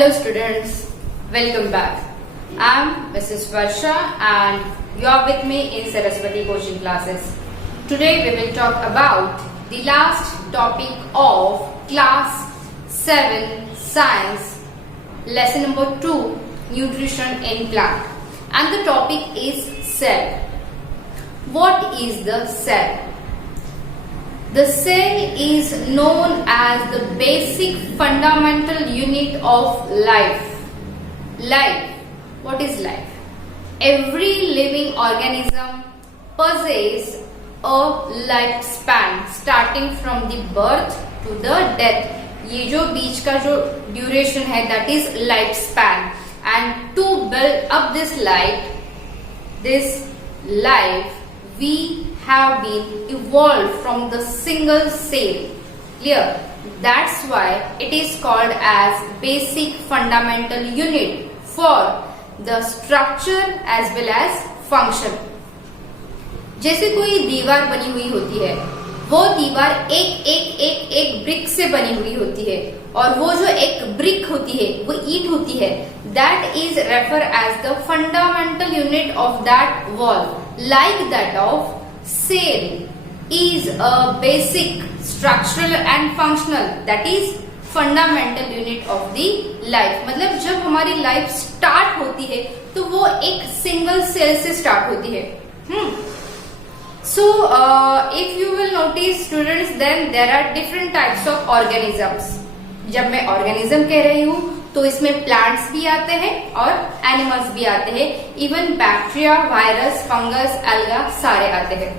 Hello students, welcome back. I'm Mrs. Varsha and you are with me in Saraswati coaching classes. Today we will talk about the last topic of class 7 science, lesson number 2, nutrition in plant, and the topic is cell. What is the cell? The cell is known as the basic fundamental unit of life. Life. What is life? Every living organism possesses a lifespan starting from the birth to the death. ये जो बीच का जो duration है that is lifespan, and to build up this life we have been evolved from the single cell. Clear? That's why it is called as basic fundamental unit for the structure as well as function. जैसे कोई दीवार बनी हुई होती है, वो दीवार एक ब्रिक से बनी हुई होती है, और वो जो एक ब्रिक होती है वो ईंट होती है. That is referred as the fundamental unit of that wall. Like that of cell is a basic structural and functional, that is fundamental unit of the life. मतलब जब हमारी लाइफ स्टार्ट होती है तो वो एक सिंगल सेल से start होती है. So if you will notice students, then there are different types of organisms. जब मैं organism कह रही हूँ तो इसमें प्लांट्स भी आते हैं और एनिमल्स भी आते हैं. Even bacteria, virus, fungus, alga सारे आते हैं.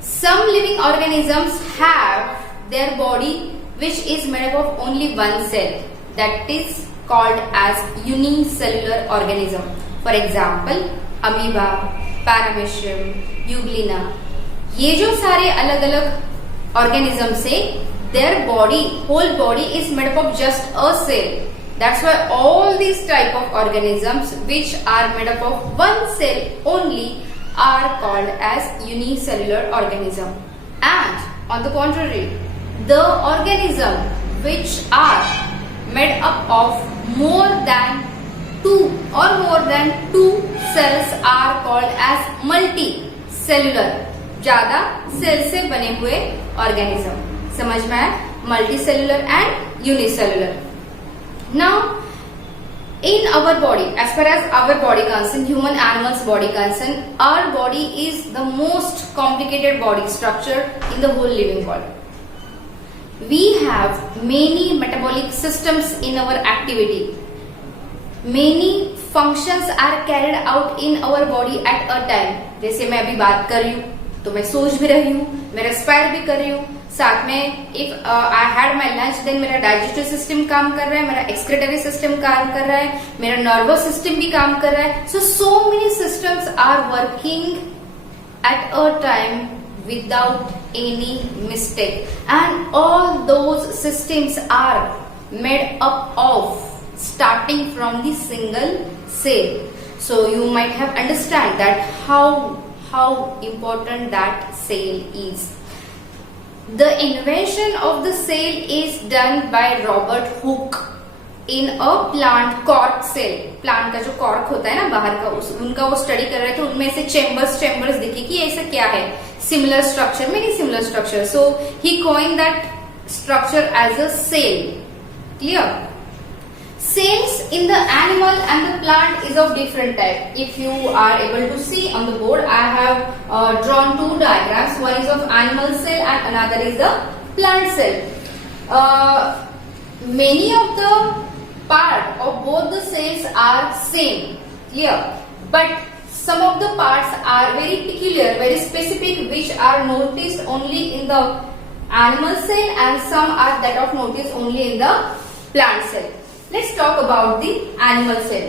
Some living organisms have their body which is made up of only one cell, that is called as unicellular organism. For example, amoeba, paramecium, euglena. ये जो सारे अलग अलग organisms है, their whole body is made up of just a cell. That's why all these type of organisms which are made up of one cell only are called as unicellular organism. And on the contrary, the organism which are made up of more than two cells are called as multicellular. ज्यादा cell से बने हुए organism. समझ में आया? Multicellular and unicellular. Now in our body, as far as our body concerned, human animals body concerned, our body is the most complicated body structure in the whole living world. We have many metabolic systems in our activity. Many functions are carried out in our body at a time. जैसे मैं अभी बात कर रही हूँ तो मैं सोच भी रही हूँ, मैं रेस्पायर भी कर रही हूँ, साथ में if I had my lunch then मेरा डाइजेस्टिव सिस्टम काम कर रहा है, मेरा एक्सक्रीटरी सिस्टम काम कर रहा है, मेरा नर्वस सिस्टम भी काम कर रहा है. So many systems are working at a time without any mistake, and all those systems are made up of starting from the single cell. So you might have understand that how important that cell is. The invention of the cell is done by Robert Hooke in a plant cork cell. Plant का जो cork होता है ना बाहर का, उनका वो study कर रहे थे, उनमें से चेम्बर्स दिखे कि ऐसा क्या है, similar structure, many similar structure. So he coined that structure as a cell. Clear? Cells in the animal and the plant is of different type. If you are able to see on the board, I have drawn two diagrams. One is of animal cell and another is the plant cell. Many of the part of both the cells are same, clear, but some of the parts are very peculiar, very specific, which are noticed only in the animal cell, and some are that of noticed only in the plant cell. Let's talk about the animal cell.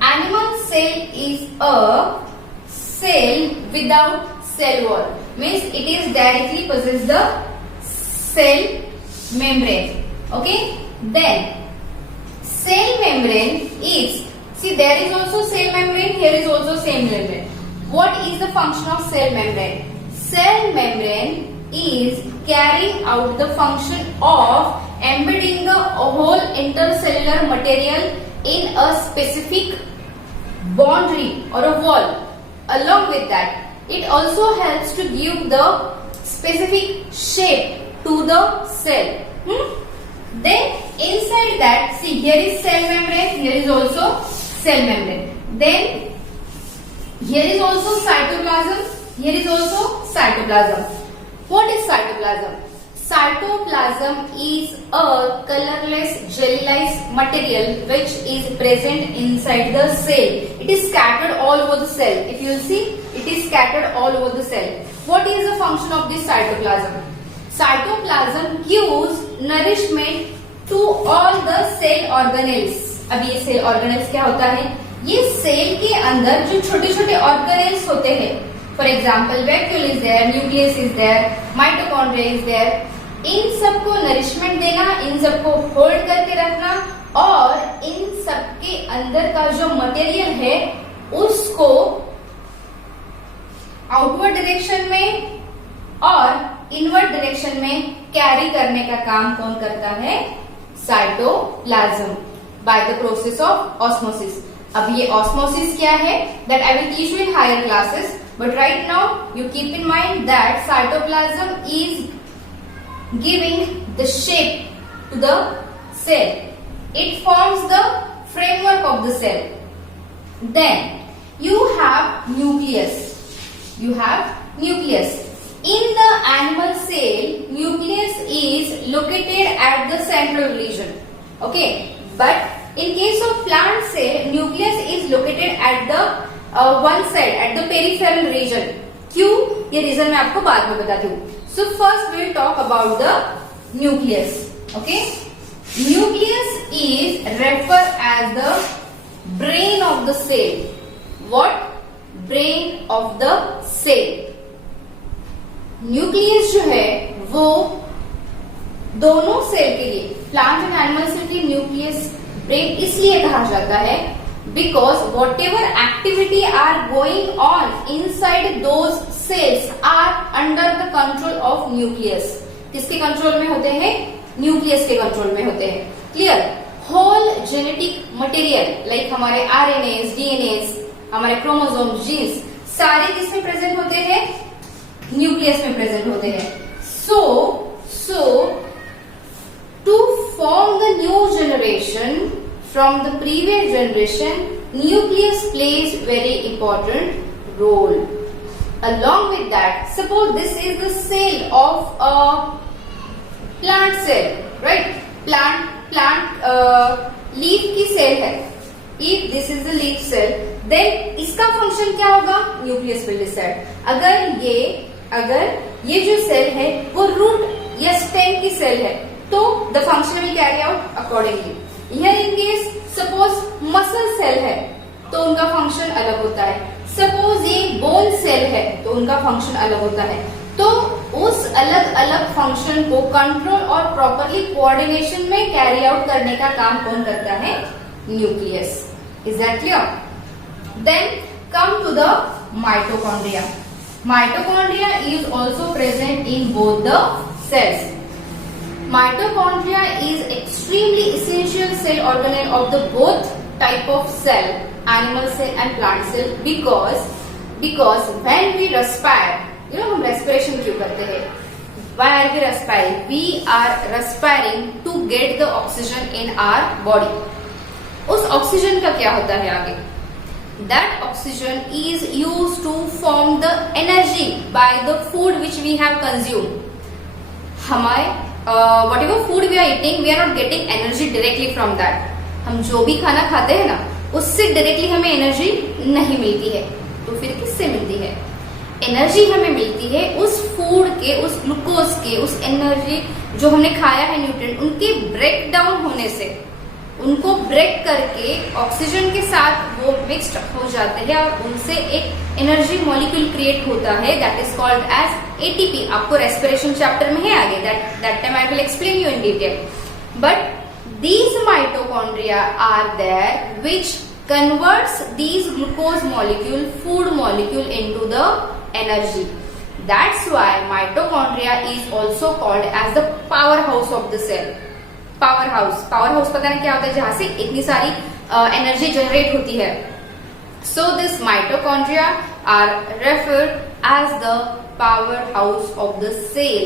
Animal cell is a cell without cell wall. Means it is directly possess the cell membrane. Okay. Then cell membrane is, see there is also cell membrane, here is also cell membrane. What is the function of cell membrane? Cell membrane is carrying out the function of embedding the whole intercellular material in a specific boundary or a wall. Along with that, it also helps to give the specific shape to the cell. Then inside that, see, here is cell membrane, here is also cell membrane. Then here is also cytoplasm, here is also cytoplasm. What is cytoplasm? Cytoplasm is a colorless jelly-like material which is present inside the cell. It is scattered all over the cell. If you will see, it is scattered all over the cell. What is the function of this cytoplasm? Cytoplasm gives nourishment to all the cell organelles. अब ये cell organelles क्या होता है? ये cell के अंदर जो छोटे-छोटे organelles होते हैं. For example, vacuole is there, nucleus is there, mitochondria is there. इन सबको नरिशमेंट देना, इन सबको होल्ड करके रखना और इन सबके अंदर का जो मटेरियल है उसको आउटवर्ड डायरेक्शन में और इनवर्ड डायरेक्शन में कैरी करने का काम कौन करता है? Cytoplasm, by the process of osmosis. अब ये ऑस्मोसिस क्या है? That I will teach you in higher classes, but right now you keep in mind that cytoplasm is giving the shape to the cell. It forms the framework of the cell. Then you have nucleus. You have nucleus. In the animal cell, nucleus is located at the central region. Okay, but in case of plant cell, nucleus is located at the one side, at the peripheral region. क्यों? ये reason मैं आपको बाद में बताती हूँ. So first we will talk about the nucleus. Okay, nucleus is referred as the brain of the cell. What? Brain of the cell. Nucleus जो है वो दोनों सेल के लिए, प्लांट एंड एनिमल सेल के न्यूक्लियस ब्रेन इसलिए कहा जाता है because whatever activity are going on inside those cells are under the control of nucleus. किसके कंट्रोल में होते हैं? न्यूक्लियस के कंट्रोल में होते हैं. Clear? Whole genetic material like हमारे आरएनएस, डीएनएस, हमारे क्रोमोसोम, जीन्स सारे किसमें प्रेजेंट होते हैं? न्यूक्लियस में प्रेजेंट होते हैं. So to form the new generation from the previous generation, nucleus plays very important role. Along with that, suppose this is the cell of a plant cell, right? Plant leaf की cell है. If this is the leaf cell, then इसका function क्या होगा? Nucleus will decide. अगर ये जो cell है वो रूट या स्टेम की सेल है तो the function will carry out accordingly. Here in case suppose muscle cell है तो उनका फंक्शन अलग होता है. सपोज ये बोन सेल है तो उनका फंक्शन अलग होता है. तो उस अलग अलग फंक्शन को कंट्रोल और प्रॉपरली कोऑर्डिनेशन में कैरी आउट करने का काम कौन करता है? Nucleus. Is that clear? Then come to the mitochondria. Mitochondria is also present in both the cells. Mitochondria is extremely essential cell organelle of the both type of cell, animal cell and plant cell, because when we respire, you know हम respiration क्यों करते हैं? Why are we respiring? We are respiring to get the oxygen in our body. उस oxygen का क्या होता है आगे? That oxygen is used to form the energy by the food which we have consumed. हमारे whatever food we are eating, we are not getting energy directly from that. हम जो भी खाना खाते हैं ना उससे डायरेक्टली हमें एनर्जी नहीं मिलती है. तो फिर किससे मिलती है? एनर्जी हमें मिलती है उस फूड के, उस ग्लूकोज के, उस एनर्जी जो हमने खाया है, न्यूट्रिएंट, उनके ब्रेक डाउन होने से, उनको ब्रेक करके ऑक्सीजन के साथ वो मिक्स्ड हो जाते हैं और उनसे एक एनर्जी मॉलिक्यूल क्रिएट होता है. That is called as ATP. आपको रेस्पिरेशन चैप्टर में है आगे, that time I will explain you in detail. But these mitochondria are there which converts these glucose molecule, food molecule into the energy. That's why mitochondria is also called as the powerhouse of the cell. Power house. Power house पता नहीं क्या होता है, जहां से इतनी सारी energy generate होती है। So this mitochondria are referred as the power house of the cell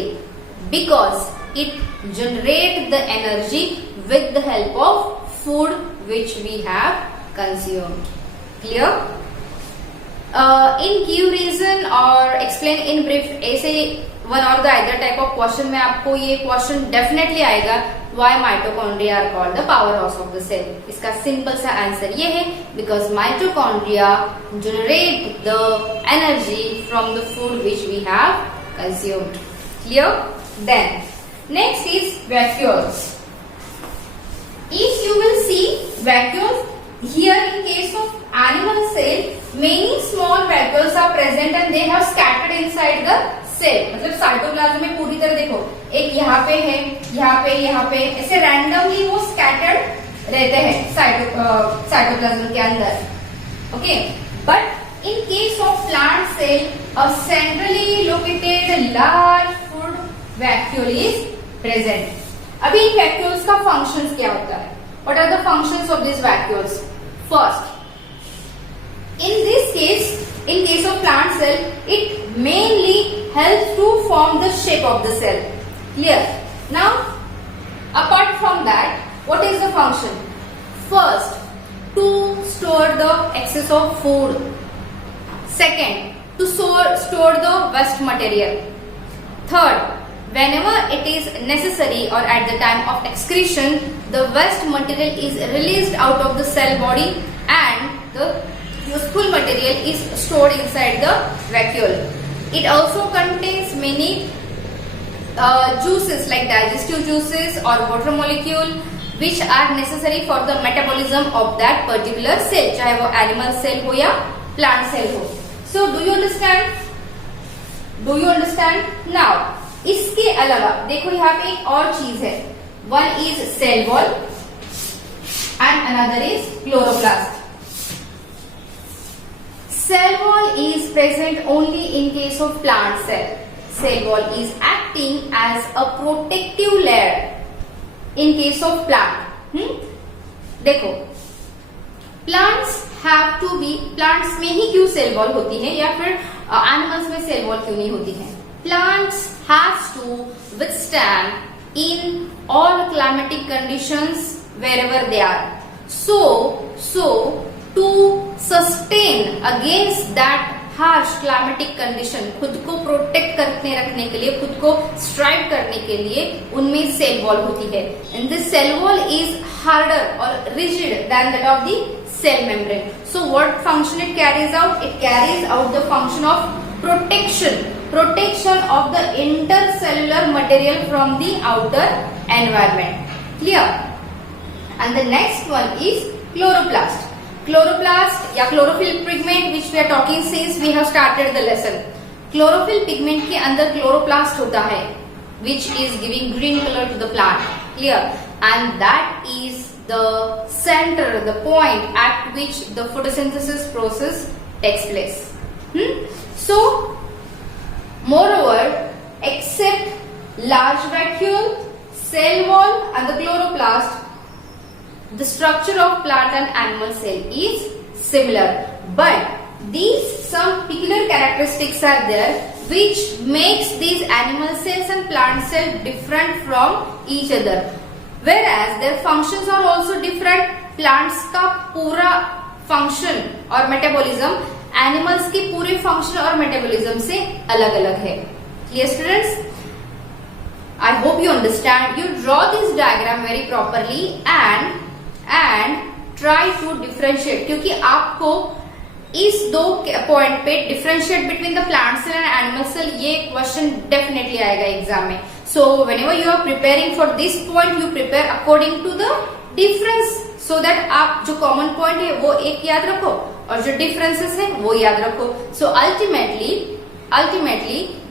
because it generate the energy with the help of food which we have consumed. Clear? In give reason और explain in brief, ऐसे one और the other type of question में आपको ये question definitely आएगा, why mitochondria are called the power house of the cell. इसका simple सा answer ये है, because mitochondria generate the energy from the food which we have consumed. Clear? Then next is vacuoles. If you will see vacuoles, here in case of animal cell, many small vacuoles are present and they have scattered inside the cell. मतलब cytoplasm में पूरी तरह देखो, एक यहाँ पे है, यहाँ पे ऐसे रैंडमली वो स्कैटर्ड रहते हैं साइटोप्लाज्म के अंदर। Okay, but in case of plant cell, a centrally located large food vacuole is present. अभी इन वैक्यूल्स का फंक्शंस क्या होता है? What are the functions of this vacuoles? First, in this case, in case of plant cell, it mainly helps to form the shape of the cell. Clear? Now apart from that, what is the function? First, to store the excess of food. Second, to store the waste material. Third, whenever it is necessary or at the time of excretion, the waste material is released out of the cell body and the useful material is stored inside the vacuole. It also contains many juices like digestive juices or water molecule which are necessary for the metabolism of that particular cell, चाहे वो animal cell हो या plant cell हो. So do you understand? Do you understand? Now इसके अलावा देखो यहाँ पे एक और चीज है, one is cell wall and another is chloroplast. Cell wall is present only in case of plant cell. Cell wall is acting as a protective layer in case of plant. देखो, plants have to be, plants में ही क्यों cell wall होती है या फिर animals में cell wall क्यों नहीं होती है? Plants has to withstand in all climatic conditions wherever they are. So to sustain against that harsh climatic condition, खुद को प्रोटेक्ट करके रखने के लिए, खुद को स्ट्राइव करने के लिए उनमें सेल वॉल होती है। And this cell wall is harder or rigid than that of the cell membrane. So what function it carries out? It carries out the function of protection of the intercellular material from the outer environment. Clear? And the next one is chloroplast. Chloroplast या chlorophyll pigment which we are talking since we have started the lesson. Chlorophyll pigment के अंदर chloroplast होता है which is giving green color to the plant. Clear? And that is the center, the point at which the photosynthesis process takes place. So moreover, except large vacuole, cell wall and the chloroplast, the structure of plant and animal cell is similar. But these some peculiar characteristics are there which makes these animal cells and plant cells different from each other. Whereas their functions are also different. Plants का पूरा function और metabolism animals के पूरे function और metabolism से अलग अलग है। Clear students? I hope you understand. You draw this diagram very properly and try to differentiate, क्योंकि आपको इस दो पॉइंट पे differentiate between the plant cell and animal cell, ये क्वेश्चन डेफिनेटली आएगा एग्जाम में। So whenever you are preparing for this point, you prepare according to the difference, so that आप जो कॉमन पॉइंट है वो एक याद रखो और जो डिफरेंसेस है वो याद रखो। So ultimately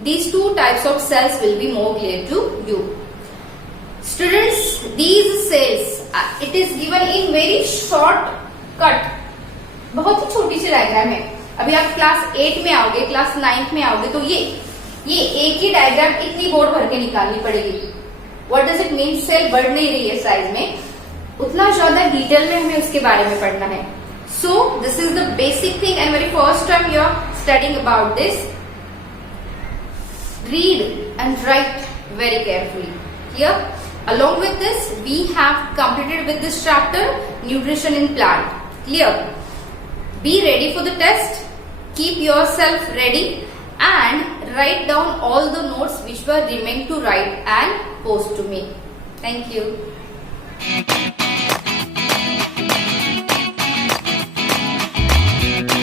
these two types of cells will be more clear to you. Students, these cells, it is given in very short cut. बहुत ही छोटी सी डायग्राम है। अभी आप क्लास 8 में आओगे, क्लास 9 में आओगे तो ये एक ही डायग्राम इतनी बोर्ड भर के निकालनी पड़ेगी। What does it mean cell बढ़ नहीं रही है साइज में, उतना ज्यादा डिटेल में हमें उसके बारे में पढ़ना है. So this is the basic thing and very first time you are studying about this. Read and write very carefully. Clear? Along with this, we have completed with this chapter nutrition in plant. Clear? Be ready for the test. Keep yourself ready and write down all the notes which were remained to write and post to me. Thank you.